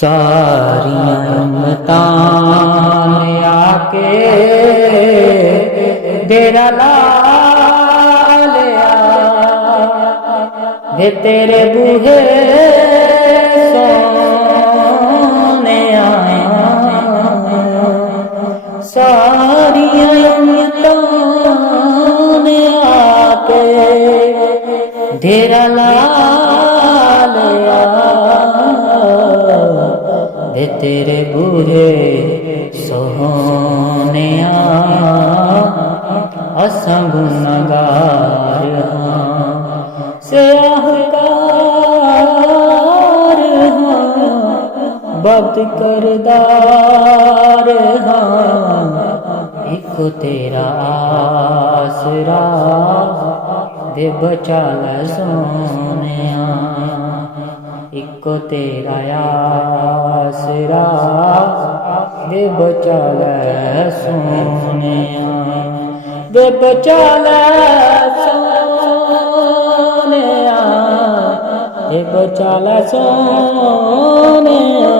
सारियां उम्मतां ने आके डेरा ला लिया वे तेरे बूहे सोने सारियां उम्मतां ने आके डेरा ला लिया वे तेरे बूहे सोने असां गुनाहगार हां सियाहकार हां बद करदार हां इको तेरा आसरा दे बचा लै सोनिया इको तेरा आसरा दे बचा लै सोनिया दे बचा लै सोनिया दे बचा लै सोनिया।